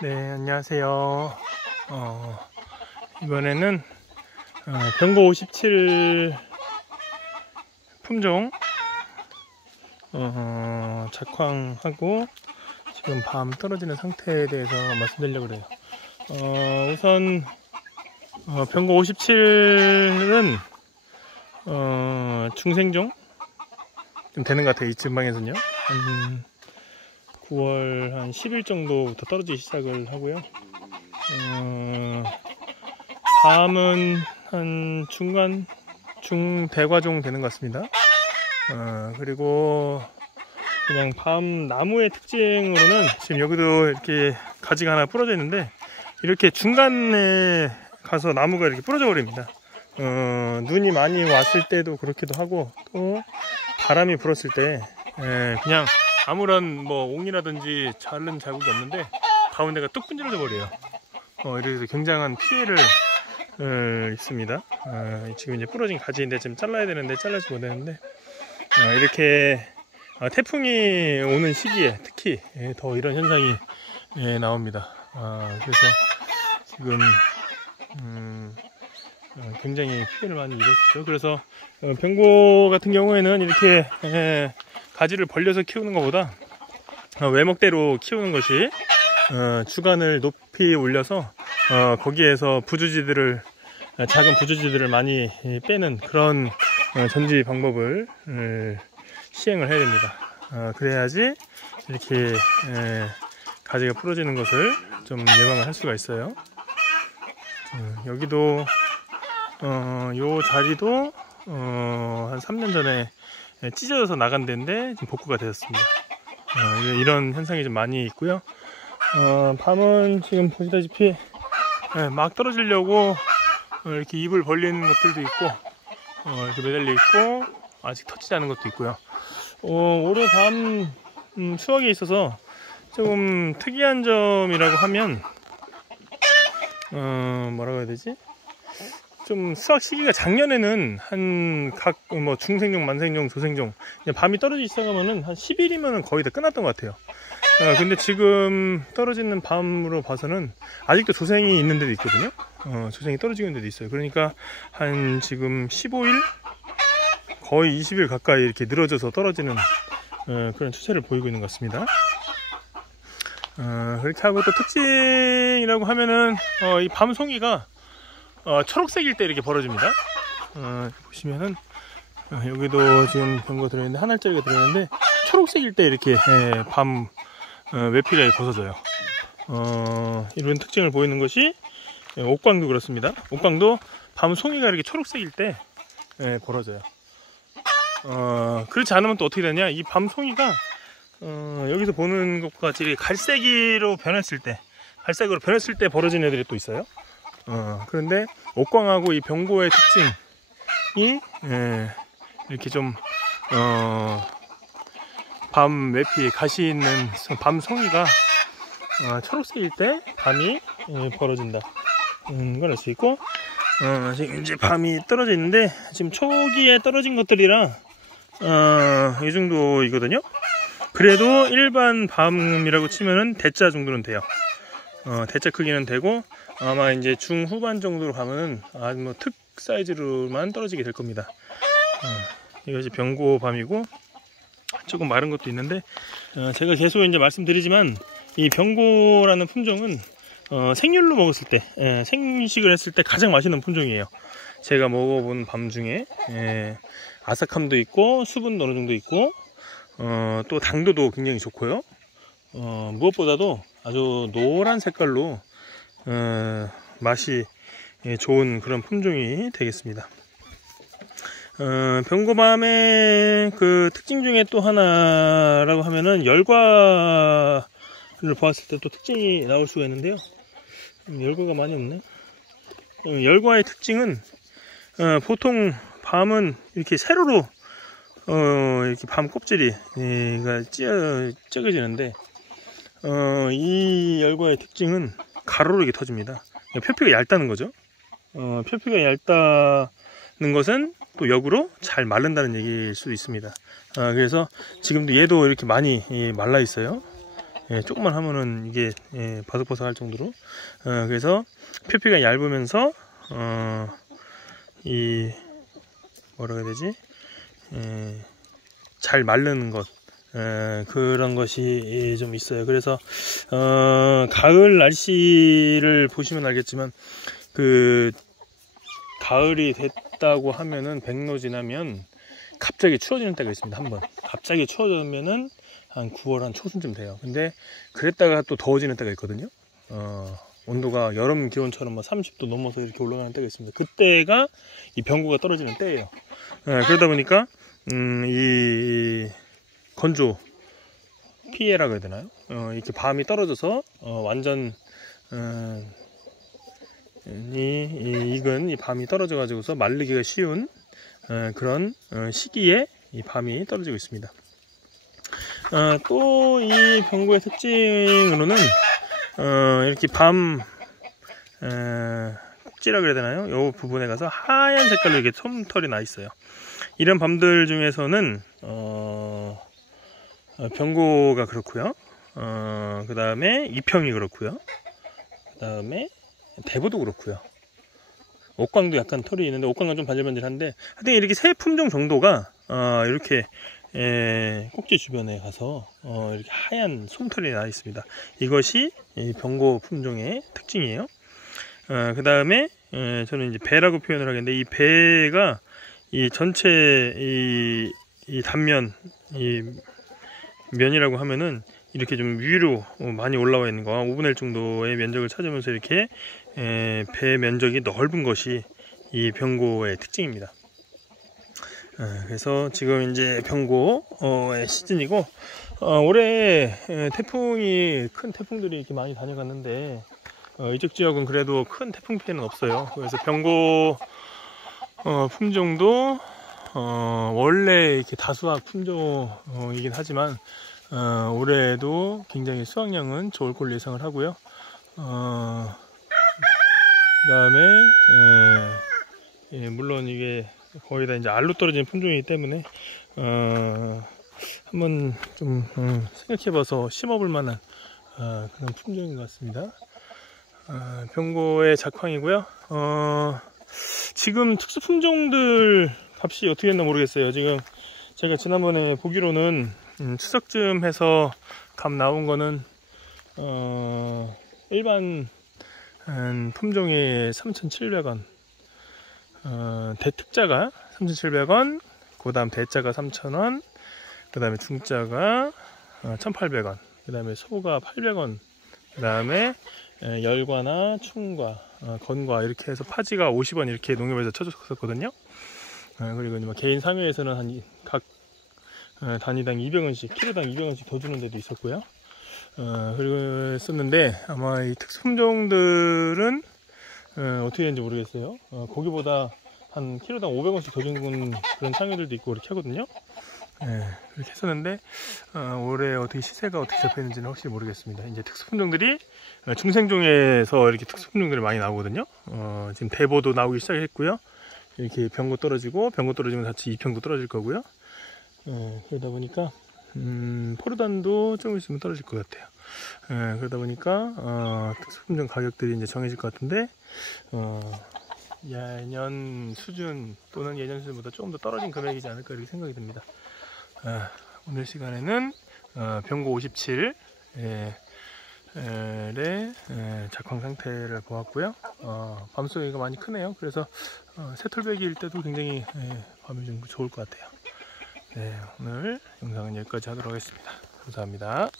네, 안녕하세요. 이번에는 병고 57 품종 작황하고 지금 밤 떨어지는 상태에 대해서 말씀드리려고 그래요. 우선 병고 57은 중생종 좀 되는 것 같아요. 이 지방에서는요. 한 9월 한 10일 정도부터 떨어지기 시작을 하고요. 밤은 한 중간 중대과종 되는 것 같습니다. 그리고 그냥 밤 나무의 특징으로는 지금 여기도 이렇게 가지가 하나 부러져 있는데 이렇게 중간에 가서 나무가 이렇게 부러져 버립니다. 눈이 많이 왔을 때도 그렇기도 하고 또 바람이 불었을 때 그냥 아무런 뭐 옹이라든지 자른 자국이 없는데 가운데가 뚝 분질러져 버려요. 이래서 굉장한 피해를 있습니다. 지금 이제 부러진 가지인데 지금 잘라야 되는데 잘라지 못하는데 이렇게 태풍이 오는 시기에 특히 더 이런 현상이 나옵니다. 그래서 지금 굉장히 피해를 많이 입었죠. 그래서 병고 같은 경우에는 이렇게 가지를 벌려서 키우는 것보다 외목대로 키우는 것이 주간을 높이 올려서 거기에서 부주지들을 작은 부주지들을 많이 빼는 그런 전지 방법을 시행을 해야 됩니다. 그래야지 이렇게 가지가 부러지는 것을 좀 예방을 할 수가 있어요. 여기도 요 자리도 한 3년 전에 찢어져서 나간 데인데 지금 복구가 되었습니다. 이런 현상이 좀 많이 있고요. 밤은 지금 보시다시피 막 떨어지려고 이렇게 입을 벌리는 것들도 있고 이렇게 매달려 있고 아직 터지지 않은 것도 있고요. 올해 밤 수확에 있어서 조금 특이한 점이라고 하면 뭐라고 해야 되지? 좀 수확 시기가 작년에는 한 각 뭐 중생종, 만생종, 조생종 밤이 떨어지기 시작하면은 한 10일이면은 거의 다 끝났던 것 같아요. 근데 지금 떨어지는 밤으로 봐서는 아직도 조생이 있는 데도 있거든요. 조생이 떨어지고 있는 데도 있어요. 그러니까 한 지금 15일 거의 20일 가까이 이렇게 늘어져서 떨어지는 그런 추세를 보이고 있는 것 같습니다. 그렇게 하고 또 특징이라고 하면은 이 밤송이가 초록색일 때 이렇게 벌어집니다. 보시면은 여기도 지금 병거 들어있는데 한 알짜리가 들어있는데 초록색일 때 이렇게 밤 외피가 벗어져요. 이런 특징을 보이는 것이 옥광도 그렇습니다. 옥광도 밤 송이가 이렇게 초록색일 때 벌어져요. 그렇지 않으면 또 어떻게 되냐, 이 밤 송이가 여기서 보는 것과 같이 갈색으로 변했을 때 벌어진 애들이 또 있어요. 그런데 옥광하고 이 병고의 특징이 이렇게 좀 밤 외피 가시 있는 밤 송이가 초록색일 때 밤이 벌어진다. 걸 알 수 있고, 지금 이제 밤이 떨어져 있는데 지금 초기에 떨어진 것들이라 이 정도이거든요. 그래도 일반 밤이라고 치면은 대자 정도는 돼요. 대자 크기는 되고 아마 이제 중후반 정도로 가면은 아주 뭐 특 사이즈로만 떨어지게 될 겁니다. 이것이 병고 밤이고 조금 마른 것도 있는데 제가 계속 이제 말씀드리지만 이 병고라는 품종은 생률로 먹었을 때 생식을 했을 때 가장 맛있는 품종이에요. 제가 먹어본 밤 중에 아삭함도 있고 수분도 어느 정도 있고 또 당도도 굉장히 좋고요. 무엇보다도 아주 노란 색깔로 맛이 좋은 그런 품종이 되겠습니다. 병고밤의 그 특징 중에 또 하나라고 하면은 열과를 보았을 때 또 특징이 나올 수가 있는데요. 열과가 많이 없네. 열과의 특징은 보통 밤은 이렇게 세로로 이렇게 밤 껍질이 찢어지는데 이 열과의 특징은 가로로 이렇게 터집니다. 표피가 얇다는 거죠. 표피가 얇다는 것은 또 역으로 잘 마른다는 얘기일 수도 있습니다. 그래서 지금도 얘도 이렇게 많이 말라 있어요. 조금만 하면은 이게 바삭바삭할 정도로. 그래서 표피가 얇으면서 이 뭐라 해야 되지? 잘 마르는 것, 그런 것이 좀 있어요. 그래서 가을 날씨를 보시면 알겠지만 그 가을이 됐다고 하면은 백로 지나면 갑자기 추워지는 때가 있습니다. 한번 갑자기 추워지면은 한 9월 한 초순쯤 돼요. 근데 그랬다가 또 더워지는 때가 있거든요. 온도가 여름 기온처럼 30도 넘어서 이렇게 올라가는 때가 있습니다. 그때가 이 병고가 떨어지는 때예요. 그러다 보니까 이 건조 피해라고 해야 되나요? 이렇게 밤이 떨어져서 완전 익은 이 밤이 떨어져 가지고서 마르기가 쉬운 그런 시기에 이 밤이 떨어지고 있습니다. 또 이 병고의 특징으로는 이렇게 밤 꼭지라 그래야 되나요? 이 부분에 가서 하얀 색깔로 이렇게 솜털이 나 있어요. 이런 밤들 중에서는 병고가 그렇고요. 그 다음에 이평이 그렇고요. 그 다음에 대보도 그렇고요. 옥광도 약간 털이 있는데 옥광은 좀 반질반질한데 하여튼 이렇게 세 품종 정도가 이렇게 꼭지 주변에 가서 이렇게 하얀 솜털이 나 있습니다. 이것이 이 병고 품종의 특징이에요. 그 다음에 저는 이제 배라고 표현을 하겠는데 이 배가 이 전체 이 단면 이 면이라고 하면은 이렇게 좀 위로 많이 올라와 있는 거 5분의 1 정도의 면적을 찾으면서 이렇게 배 면적이 넓은 것이 이 병고의 특징입니다. 그래서 지금 이제 병고의 시즌이고 올해 태풍이 큰 태풍들이 이렇게 많이 다녀갔는데 이쪽 지역은 그래도 큰 태풍 피해는 없어요. 그래서 병고 품종도 원래 이렇게 다수학 품종이긴 하지만 올해도 굉장히 수확량은 좋을 걸로 예상을 하고요. 그 다음에 물론 이게 거의 다 이제 알로 떨어진 품종이기 때문에 한번 좀 생각해봐서 심어볼 만한 그런 품종인 것 같습니다. 병고의 작황이고요. 지금 특수 품종들 값이 어떻게 됐나 모르겠어요. 지금 제가 지난번에 보기로는 추석쯤 해서 값 나온 거는 일반 품종이 3,700원, 대특자가 3,700원, 그 다음 대자가 3,000원, 그 다음에 중자가 1,800원, 그 다음에 소가 800원, 그 다음에 열과나 충과, 건과 이렇게 해서 파지가 50원 이렇게 농협에서 쳐줬었거든요. 그리고 이제 개인 상회에서는 각 단위당 200원씩, 키로당 200원씩 더 주는 데도 있었고요. 그리고 썼는데 아마 이 특수품종들은 어떻게 되는지 모르겠어요. 거기보다 한 키로당 500원씩 더 주는 그런 상회들도 있고 그렇게 하거든요. 그렇게 했었는데 올해 어떻게 시세가 어떻게 잡혔는지는 확실히 모르겠습니다. 이제 특수품종들이 중생종에서 이렇게 특수품종들이 많이 나오거든요. 지금 대보도 나오기 시작했고요. 이렇게 병고 떨어지고 병고 떨어지면 같이 이평도 떨어질 거고요. 그러다 보니까 포르단도 조금 있으면 떨어질 것 같아요. 그러다 보니까 특수품종 가격들이 이제 정해질 것 같은데 예년 수준 또는 예년 수준보다 조금 더 떨어진 금액이지 않을까 이렇게 생각이 듭니다. 오늘 시간에는 병고 57의 작황 상태를 보았고요. 밤송이가 많이 크네요. 그래서 새털배기일 때도 굉장히 밤이 좀 좋을 것 같아요. 네, 오늘 영상은 여기까지 하도록 하겠습니다. 감사합니다.